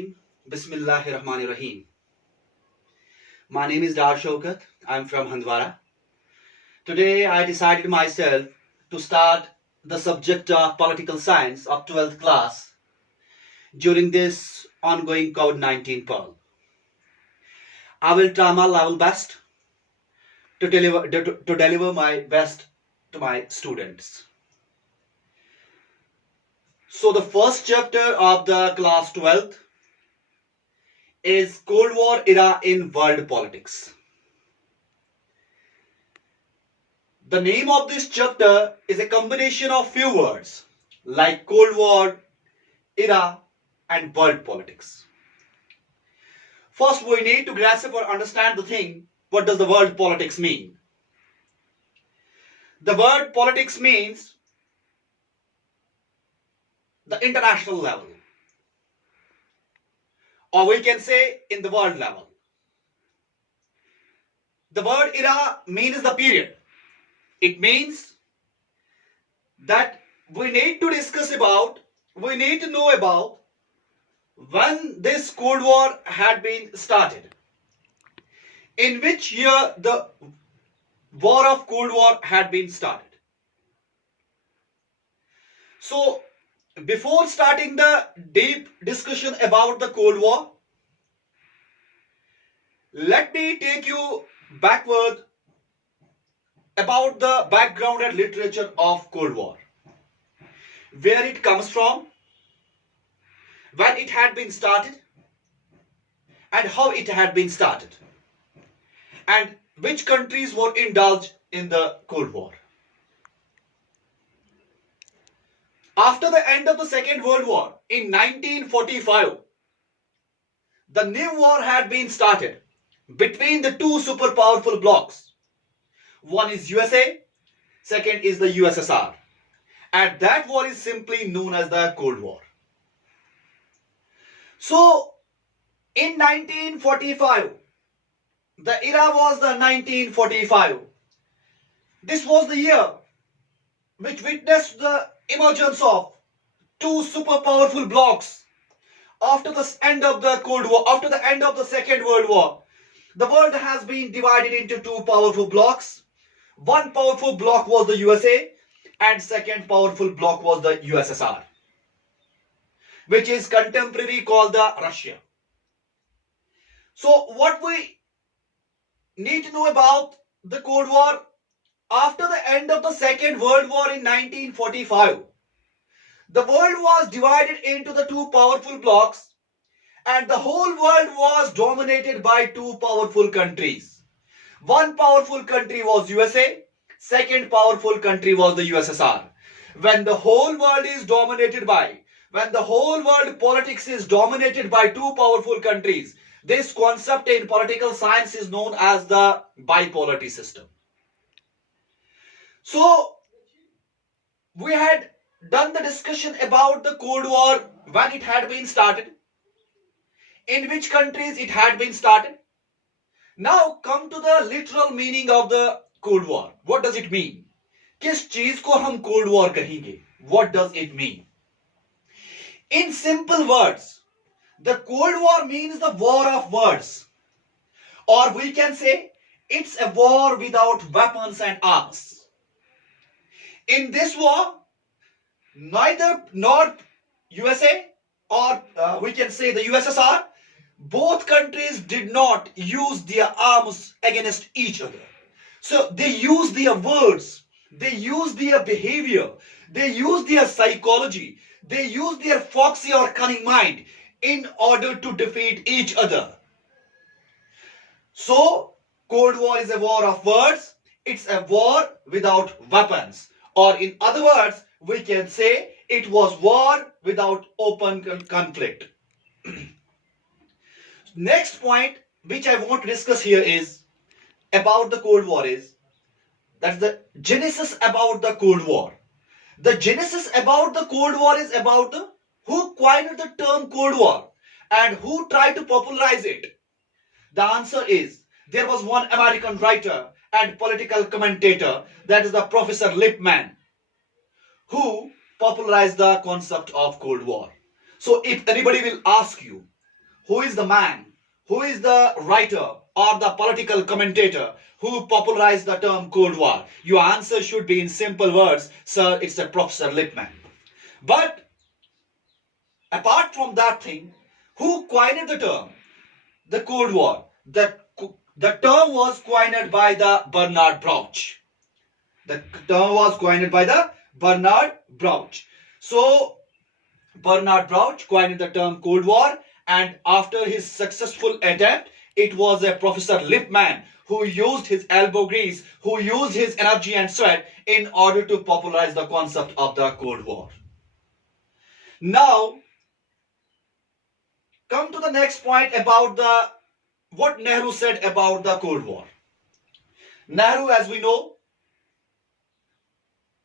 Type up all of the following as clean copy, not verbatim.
Rajim. Bismillahirrahmanirrahim. My name is Dar Shaukat. I'm from Handwara. Today I decided myself to start the subject of political science of 12th class during this ongoing COVID-19 pearl. I will try my level best to deliver my best to my students. So the first chapter of the class 12th is Cold War era in world politics. The name of this chapter is a combination of few words like Cold War, era, and world politics. First, we need to grasp or understand the thing, what does the world politics mean? The word politics means the international level, or we can say in the world level. The word era means the period. It means that we need to discuss about, we need to know about when this Cold War had been started. In which year the war of Cold War had been started. So, before starting the deep discussion about the Cold War, let me take you backward about the background and literature of Cold War. Where it comes from, when it had been started, and how it had been started, and which countries were indulged in the Cold War. After the end of the Second World War in 1945, the new war had been started between the two super powerful blocs. One is USA, second is the USSR. And that war is simply known as the Cold War. So, in 1945, the era was the 1945. This was the year which witnessed the emergence of two super powerful blocs. After the end of the Cold War, after the end of the Second World War, the world has been divided into two powerful blocs. One powerful bloc was the USA and second powerful bloc was the USSR, which is contemporary called the Russia. So what we need to know about the Cold War, after the end of the Second World War in 1945, the world was divided into the two powerful blocs and the whole world was dominated by two powerful countries. One powerful country was USA, second powerful country was the USSR. When the whole world is dominated by, when the whole world politics is dominated by two powerful countries, this concept in political science is known as the bipolarity system. So, we had done the discussion about the Cold War, when it had been started, in which countries it had been started. Now come to the literal meaning of the Cold War. What does it mean? किस चीज को हम Cold War कहेंगे? What does it mean? In simple words, the Cold War means the war of words. Or we can say, it's a war without weapons and arms. In this war, neither North USA or we can say the USSR, both countries did not use their arms against each other. So they used their words, they used their behavior, they used their psychology, they used their foxy or cunning mind in order to defeat each other. So, Cold War is a war of words, it's a war without weapons. Or in other words, we can say it was war without open conflict. Next point which I want to discuss here is about the Cold War is that's the genesis about the Cold War. The genesis about the Cold War is about the who coined the term Cold War and who tried to popularize it. The answer is there was one American writer and political commentator, that is the Professor Lippmann, who popularized the concept of Cold War. So if anybody will ask you who is the man, who is the writer or the political commentator who popularized the term Cold War? Your answer should be in simple words, sir, it's a Professor Lippmann. But apart from that thing, who coined the term, the Cold War? The term was coined by the Bernard Brauch. The term was coined by the Bernard Brauch. So, Bernard Brauch coined the term Cold War, and after his successful attempt, it was a Professor Lippmann who used his elbow grease, who used his energy and sweat in order to popularize the concept of the Cold War. Now, come to the next point about what Nehru said about the Cold War. Nehru, as we know,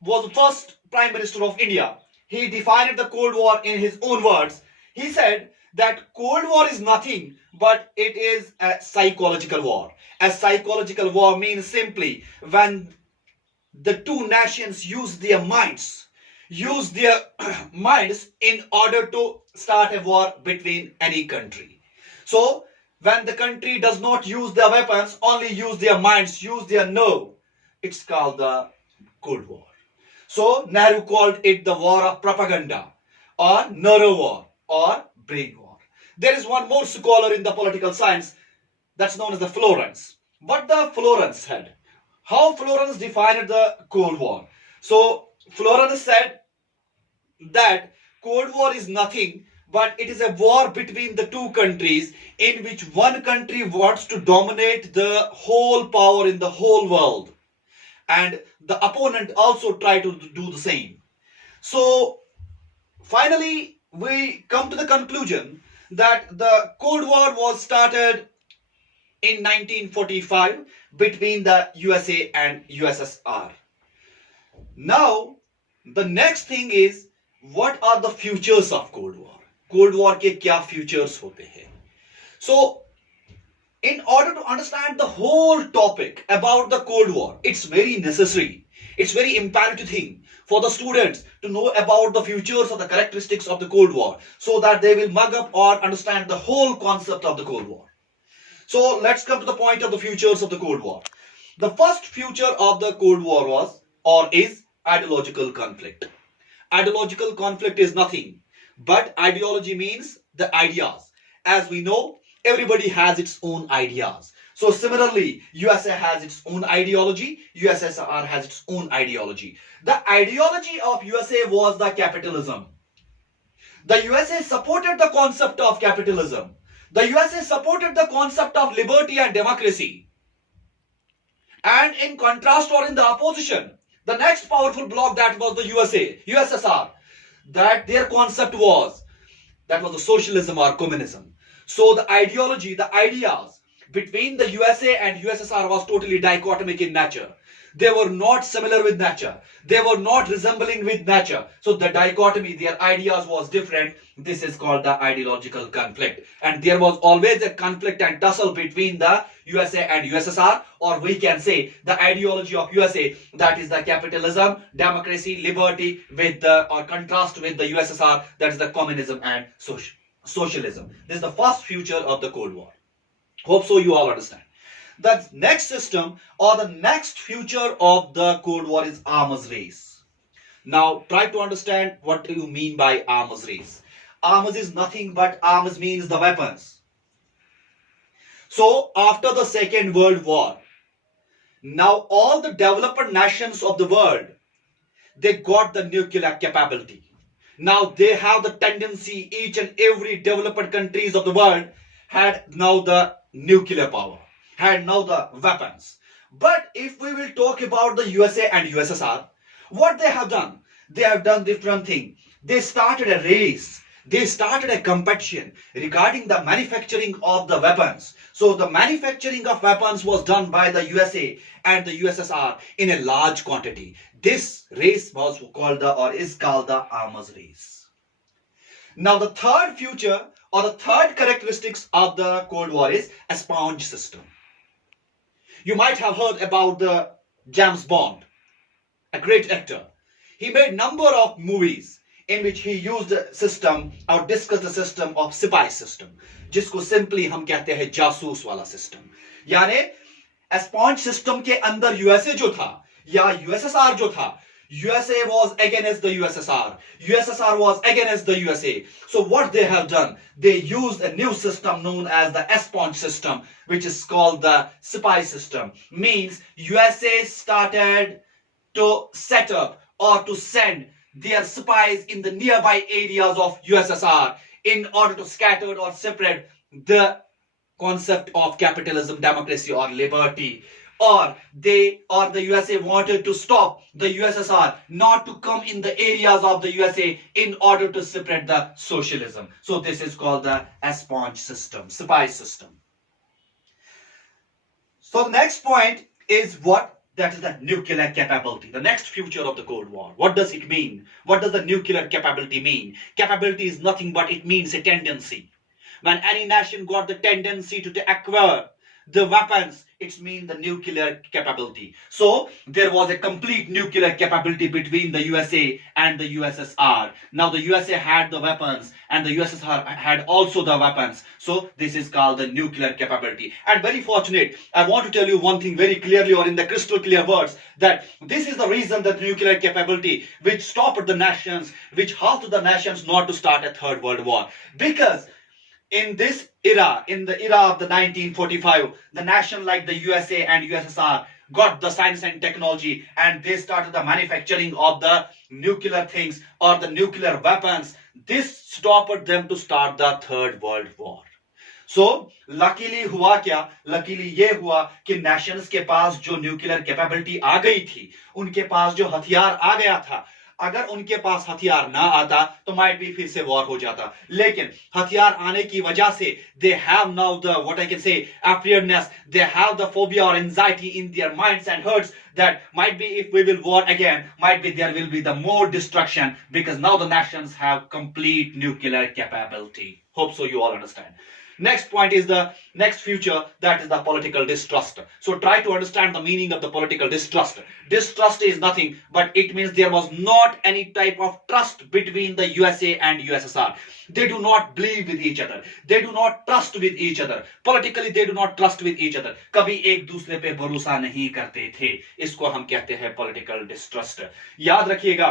was the first Prime Minister of India. He defined the Cold War in his own words. He said that Cold War is nothing but it is a psychological war. A psychological war means simply when the two nations use their minds in order to start a war between any country. So when the country does not use their weapons, only use their minds, use their nerve, it's called the Cold War. So Nehru called it the war of propaganda or neuro war or brain war. There is one more scholar in the political science that's known as the Florence. What the Florence said? How Florence defined the Cold War? So Florence said that Cold War is nothing but it is a war between the two countries in which one country wants to dominate the whole power in the whole world, and the opponent also try to do the same. So finally we come to the conclusion that the Cold War was started in 1945 between the USA and USSR. Now the next thing is, what are the futures of Cold War? Cold War के क्या futures होते हैं? So in order to understand the whole topic about the Cold War, it's very necessary, it's very imperative thing for the students to know about the futures or the characteristics of the Cold War, so that they will mug up or understand the whole concept of the Cold War. So let's come to the point of the futures of the Cold War. The first future of the Cold War was or is ideological conflict. Ideological conflict is nothing but ideology means the ideas. As we know, everybody has its own ideas. So similarly, USA has its own ideology, USSR has its own ideology. The ideology of USA was the capitalism. The USA supported the concept of capitalism. The USA supported the concept of liberty and democracy. And in contrast or in the opposition, the next powerful bloc, that was the USSR, that their concept was, that was the socialism or communism. So the ideology, the ideas between the USA and USSR was totally dichotomic in nature. They were not similar with nature. They were not resembling with nature. So the dichotomy, their ideas was different. This is called the ideological conflict. And there was always a conflict and tussle between the USA and USSR, or we can say the ideology of USA, that is the capitalism, democracy, liberty, with the or contrast with the USSR, that is the communism and socialism. This is the first future of the Cold War. Hope so you all understand. The next system or the next future of the Cold War is arms race. Now try to understand what do you mean by arms race. Arms is nothing but arms means the weapons. So after the Second World War, now all the developed nations of the world, they got the nuclear capability. Now they have the tendency, each and every developed countries of the world had now the nuclear power, had now the weapons. But if we will talk about the USA and USSR, what they have done different thing. They started a race. They started a competition regarding the manufacturing of the weapons. So the manufacturing of weapons was done by the USA and the USSR in a large quantity. This race was called is called the arms race. Now the third future or the third characteristics of the Cold War is a sponge system. You might have heard about the James Bond, a great actor. He made number of movies in which he used the system or discussed the system of spy system, जिसको simply हम कहते हैं जासूस वाला system. यानी एस्पॉन्ज system के अंदर USA जो था या यूएसएसआर जो था, USA was against the USSR. USSR was against the USA. So what they have done, they used a new system known as the esponge system, which is called the spy system. Means USA started to set up or to send their spies in the nearby areas of USSR in order to scatter or separate the concept of capitalism, democracy or liberty. Or the USA wanted to stop the USSR not to come in the areas of the USA in order to separate the socialism. So this is called the esponge system, spy system. So the next point is what? That is the nuclear capability, the next future of the Cold War. What does it mean? What does the nuclear capability mean? Capability is nothing but it means a tendency. When any nation got the tendency to acquire the weapons, it means the nuclear capability. So there was a complete nuclear capability between the USA and the USSR. Now the USA had the weapons and the USSR had also the weapons. So this is called the nuclear capability. And very fortunate, I want to tell you one thing very clearly or in the crystal clear words, that this is the reason that nuclear capability which stopped the nations, which halted the nations not to start a third world war. Because in this era, in the era of the 1945, the nation like the USA and USSR got the science and technology and they started the manufacturing of the nuclear things or the nuclear weapons. This stopped them to start the third world war. So luckily हुआ क्या? Luckily ये हुआ कि nations के पास जो nuclear capability आ गई थी, उनके पास जो हथियार आ गया था, अगर उनके पास हथियार ना आता तो माइट भी फिर से वॉर हो जाता. लेकिन हथियार आने की वजह से they have now the what I can say afraidness, they have the phobia or anxiety in their minds and hearts that might be if we will war again, might be there will be the more destruction because now the nations have complete nuclear capability. Hope so you all understand. Next point is the next future, that is the political distrust. So try to understand the meaning of the political distrust. Distrust is nothing but it means there was not any type of trust between the USA and USSR. They do not believe with each other. They do not trust with each other. Politically they do not trust with each other. कभी एक दूसरे पे भरोसा नहीं करते थे. इसको हम कहते हैं political distrust. याद रखिएगा,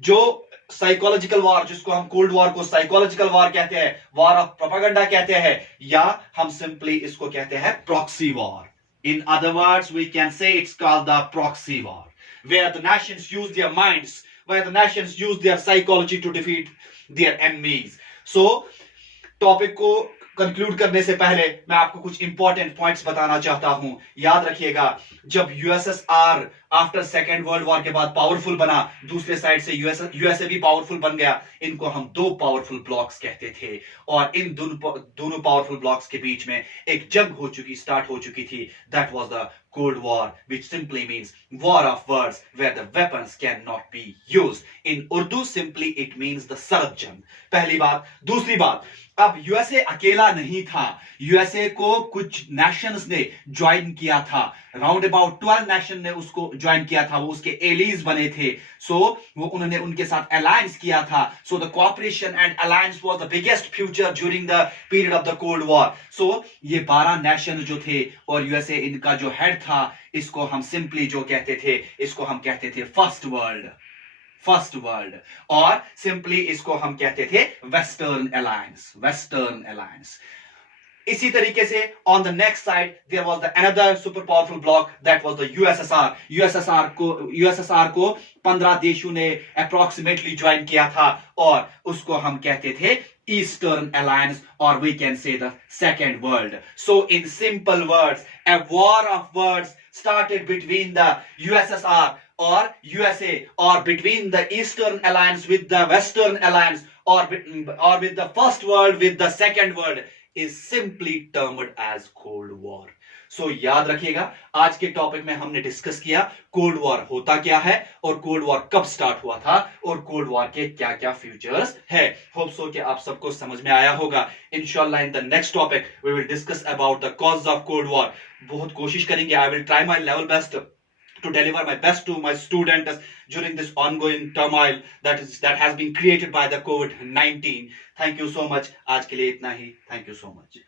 जो साइकोलॉजिकल वॉर, जिसको हम कोल्ड वॉर को साइकोलॉजिकल वॉर कहते हैं, वॉर ऑफ प्रोपेगेंडा कहते हैं, या हम सिंपली इसको कहते हैं proxy war. In other words we can say it's called the proxy war, where the nations use their minds, where the nations use their psychology to defeat their enemies. So topic को conclude करने से पहले मैं आपको कुछ important points बताना चाहता हूं. याद रखिएगा, जब USSR after second world war के बाद पावरफुल बना, दूसरे साइड से यूएसए भी पावरफुल बन गया. इनको हम दो पावरफुल ब्लॉक्स कहते थे और इन दोनों पावरफुल ब्लॉक्स के बीच में एक जंग स्टार्ट हो चुकी थी. That was the Cold War, which simply means war of words where the weapons cannot be used. In Urdu, simply it means the sarad jang. पहली बात. दूसरी बात, अब यूएसए अकेला नहीं था. यूएसए को कुछ नेशंस ने ज्वाइन किया था. राउंड अबाउट 12 नेशन ने उसको ज्वाइन किया था. वो उसके एलीज बने थे. सो वो उन्होंने उनके साथ अलायंस किया था. So the cooperation and alliance was the biggest future during the period of the cold war. So ये 12 नेशन जो थे और यूएसए इनका जो हेड था, इसको हम सिंपली जो कहते थे, इसको हम कहते थे फर्स्ट वर्ल्ड, और सिंपली इसको हम कहते थे वेस्टर्न अलायंस. इसी तरीके से on the next side there was the another super powerful bloc, that was the USSR. USSR को 15 देशों ने अप्रोक्सीमेटली ज्वाइन किया था और उसको हम कहते थे ईस्टर्न अलायंस, और we can say the second world. So in simple words, a war of words started between the USSR or USA, or between the Eastern Alliance with the Western Alliance, or with the first world with the second world, is simply termed as Cold War. So याद रखिएगा, आज के topic में हमने discuss किया cold war होता क्या है और कोल्ड वॉर कब स्टार्ट हुआ था और कोल्ड वॉर के क्या क्या फ्यूचर्स है. होप सो कि आप सबको समझ में आया होगा. इंशाल्लाह in the next topic we will discuss about the cause of cold war. बहुत कोशिश करेंगे, I will try my level best to deliver my best to my students during this ongoing turmoil that has been created by the COVID-19. Thank you so much. आज के लिए इतना ही. Thank you so much.